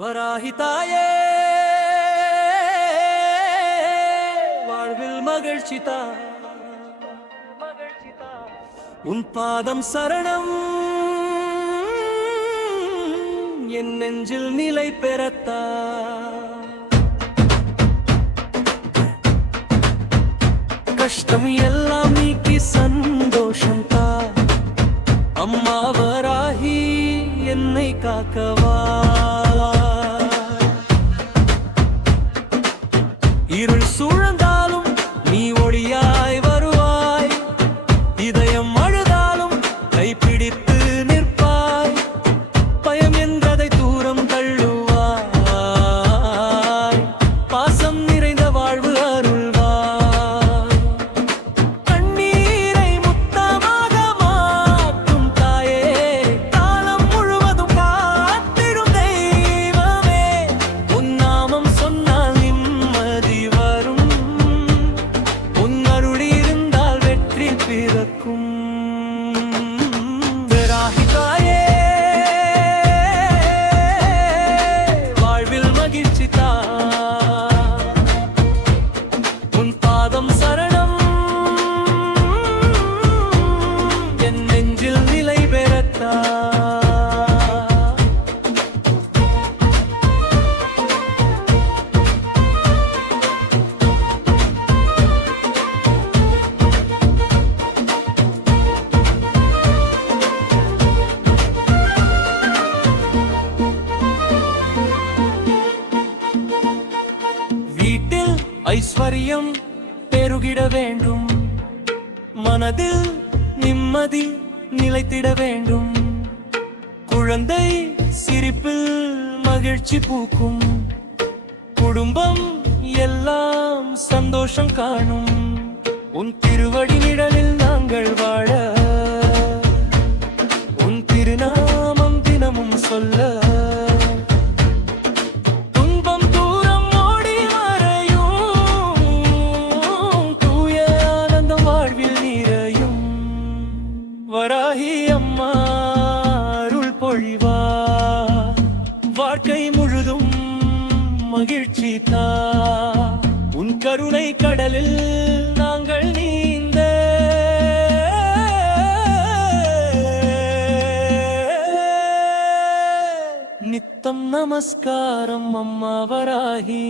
வராகி தாயே வாழ்வில் மகிழ்ச்சி தா, உன் பாதம் சரணம் என் நெஞ்சில் நிலை பெறத்தா. கஷ்டம் எல்லாம் நீக்கி சந்தோஷம் தா, அம்மா வராகி என்னை காக்கவா. இருள் சூழ்ந்தாலும் நீ ஒளியாய் வருவாய், இதயம் அழுதாலும் கைப்பிடித்து நிற்பாய், பயம் என்றதை தூரம் தள்ளுவாய், பாசம் நிறைந்த வாழ்வு அருள்வாய். கண்ணீரை முத்தமாக மாற்றும் தாயே, காலம் முழுவதும் காத்திடும் தெய்வமே, உன் நாமம் சொன்னால் நிம்மதி வரும், உன் அருள் இருந்தால் வெற்றி பிறக்கும். வராகி தாயே வாழ்வில் மகிழ்ச்சி தா, உன் பாதம் சரணம் என் நெஞ்சில் நிலை பெறத்தா. வீட்டில் ஐஸ்வர்யம் பெருகிட வேண்டும், மனதில் நிம்மதி நிலைத்திட வேண்டும், குழந்தை சிரிப்பில் மகிழ்ச்சி பூக்கும், குடும்பம் எல்லாம் சந்தோஷம் காணும், உன் திருவடி நிழலில் நாங்கள் வாழ, உன் திருநாமம் தினமும் சொல்ல, துன்பம் தூரம் ஓடி மறையும், தூய ஆனந்தம் வாழ்வில் நிறையும். வராகி அம்மா அருள் பொழிவா, வாழ்க்கை முழுதும் மகிழ்ச்சி தா, உன் கருணை கடலில் நாங்கள் நீந்த, நித்தம் நமஸ்காரம் அம்மா வராகி.